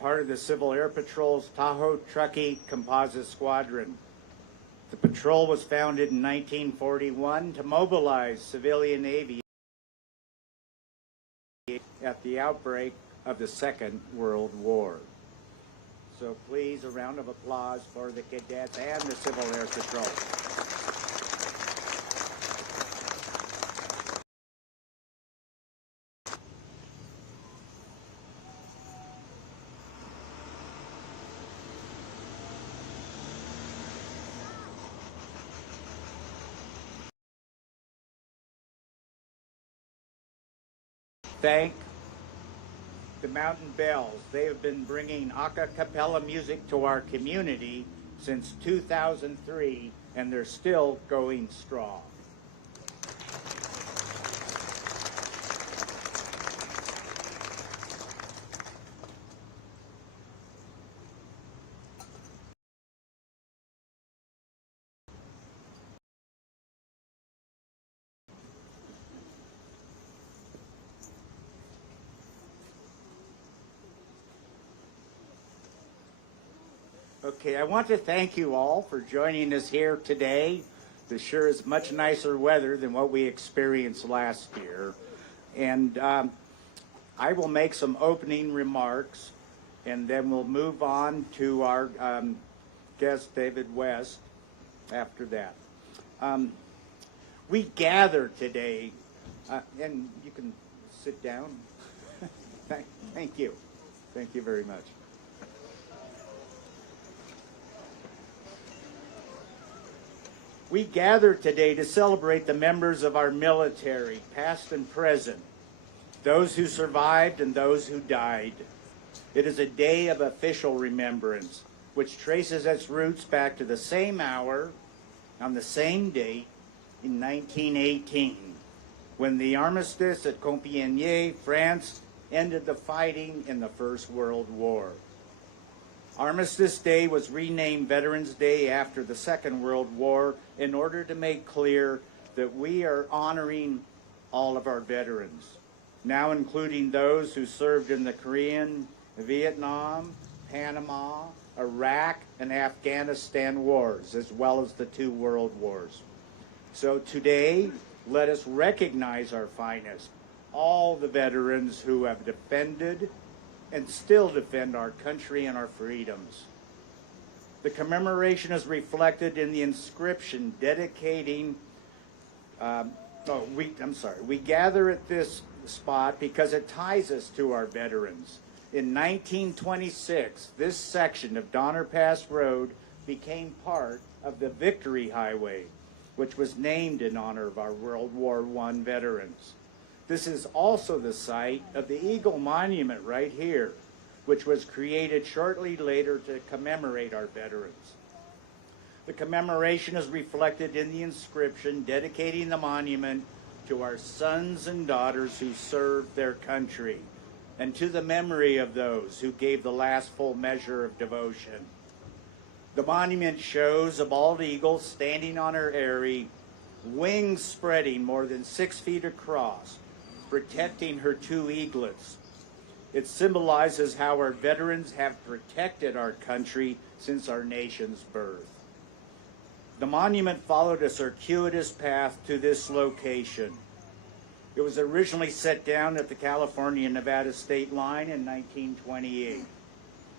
part of the Civil Air Patrol's Tahoe Truckee Composite Squadron. The patrol was founded in 1941 to mobilize civilian aviation at the outbreak of the Second World War. So please, a round of applause for the cadets and the Civil Air Patrol. Thank the Mountain Bells. They have been bringing a cappella music to our community since 2003, and they're still going strong. Okay, I want to thank you all for joining us here today. This sure is much nicer weather than what we experienced last year. And I will make some opening remarks, and then we'll move on to our guest, David West, after that. We gather today, and you can sit down. Thank you. Thank you very much. We gather today to celebrate the members of our military, past and present, those who survived and those who died. It is a day of official remembrance, which traces its roots back to the same hour, on the same date, in 1918, when the armistice at Compiègne, France, ended the fighting in the First World War. Armistice Day was renamed Veterans Day after the Second World War in order to make clear that we are honoring all of our veterans, now including those who served in the Korean, Vietnam, Panama, Iraq, and Afghanistan wars, as well as the two world wars. So today, let us recognize our finest, all the veterans who have defended and still defend our country and our freedoms. The commemoration is reflected in the inscription dedicating, we gather at this spot because it ties us to our veterans. In 1926, this section of Donner Pass Road became part of the Victory Highway, which was named in honor of our World War I veterans. This is also the site of the Eagle Monument right here, which was created shortly later to commemorate our veterans. The commemoration is reflected in the inscription dedicating the monument to our sons and daughters who served their country, and to the memory of those who gave the last full measure of devotion. The monument shows a bald eagle standing on her eyrie, wings spreading more than 6 feet across, protecting her two eaglets. It symbolizes how our veterans have protected our country since our nation's birth. The monument followed a circuitous path to this location. It was originally set down at the California-Nevada state line in 1928.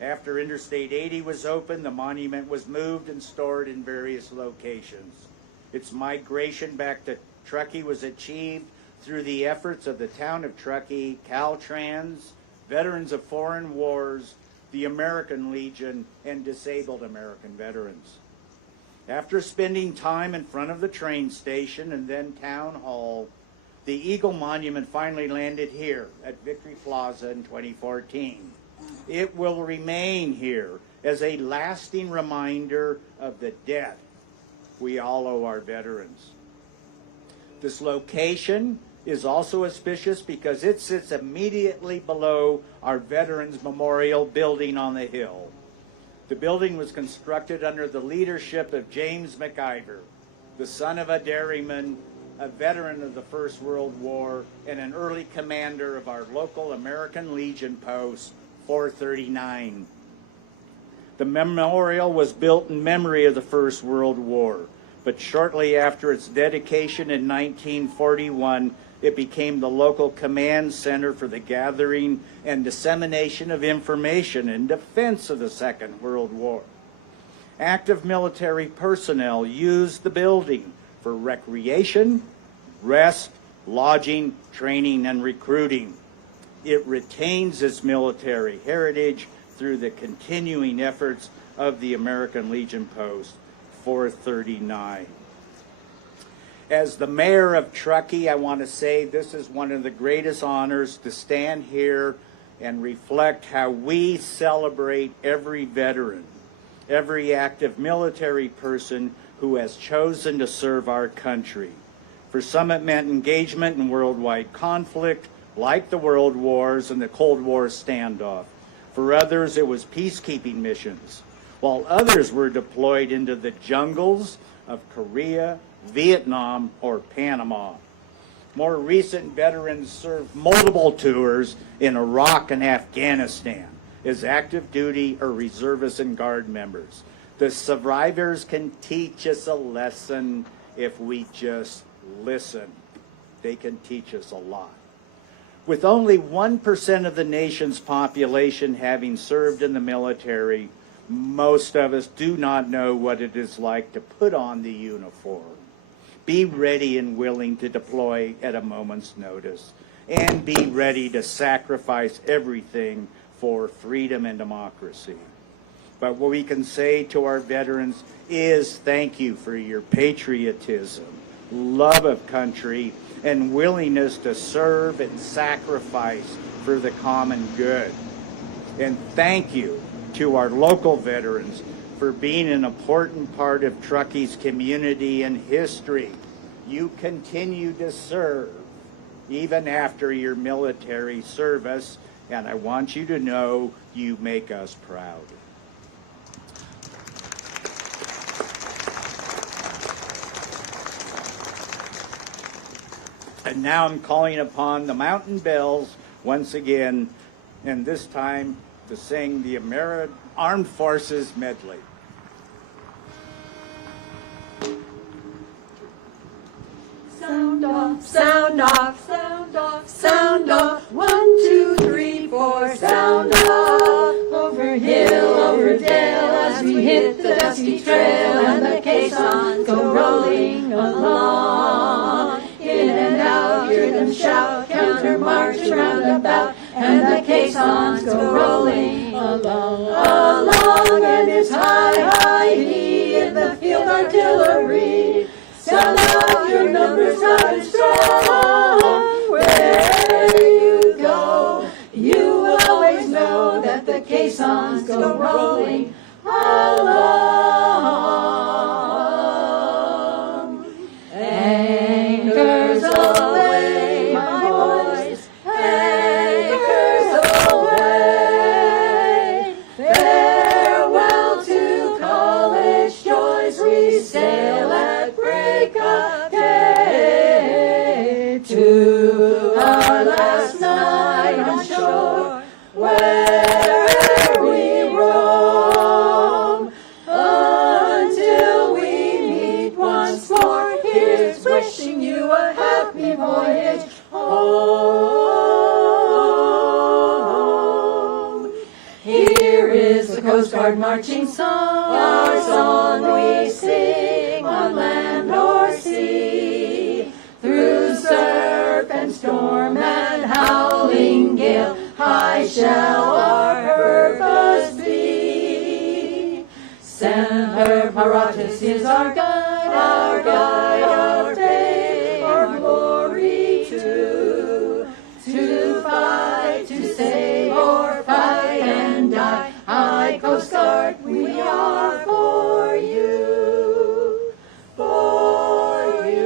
After Interstate 80 was opened, the monument was moved and stored in various locations. Its migration back to Truckee was achieved through the efforts of the town of Truckee, Caltrans, Veterans of Foreign Wars, the American Legion, and disabled American veterans. After spending time in front of the train station and then town hall, the Eagle Monument finally landed here at Victory Plaza in 2014. It will remain here as a lasting reminder of the debt we all owe our veterans. This location is also auspicious because it sits immediately below our Veterans Memorial building on the hill. The building was constructed under the leadership of James McIver, the son of a dairyman, a veteran of the First World War, and an early commander of our local American Legion post, 439. The memorial was built in memory of the First World War, but shortly after its dedication in 1941, it became the local command center for the gathering and dissemination of information in defense of the Second World War. Active military personnel used the building for recreation, rest, lodging, training, and recruiting. It retains its military heritage through the continuing efforts of the American Legion Post 439. As the mayor of Truckee, I want to say this is one of the greatest honors to stand here and reflect how we celebrate every veteran, every active military person who has chosen to serve our country. For some, it meant engagement in worldwide conflict, like the World Wars and the Cold War standoff. For others, it was peacekeeping missions, while others were deployed into the jungles of Korea, Vietnam, or Panama. More recent veterans served multiple tours in Iraq and Afghanistan as active duty or reservists and guard members. The survivors can teach us a lesson if we just listen. They can teach us a lot. With only 1% of the nation's population having served in the military, most of us do not know what it is like to put on the uniform, be ready and willing to deploy at a moment's notice, and be ready to sacrifice everything for freedom and democracy. But what we can say to our veterans is thank you for your patriotism, love of country, and willingness to serve and sacrifice for the common good. And thank you to our local veterans for being an important part of Truckee's community and history. You continue to serve even after your military service, and I want you to know you make us proud. And now I'm calling upon the Mountain Bells once again, and this time to sing the Armed Forces Medley. Sound off, sound off, sound off, sound off. 1, 2, 3, 4, sound off. Over hill, over dale, as we hit the dusty trail, and the caissons go rolling along. In and out, hear them shout, counter march around about, and the caissons go rolling along, along. And it's high, high, he in the field artillery. Sound out your numbers loud and strong. Wherever you go, you will always know that the caissons go rolling along. Anchors away, my boys, anchors away. Farewell to college joys, we sail at break of day to our last night on shore, where we roam until we meet once more. Here's wishing you a happy voyage home. Here is the Coast Guard marching song, our song we sing on land or sea. Through surf and storm and howling gale, high shall our purpose be. Semper Paratus is our guide.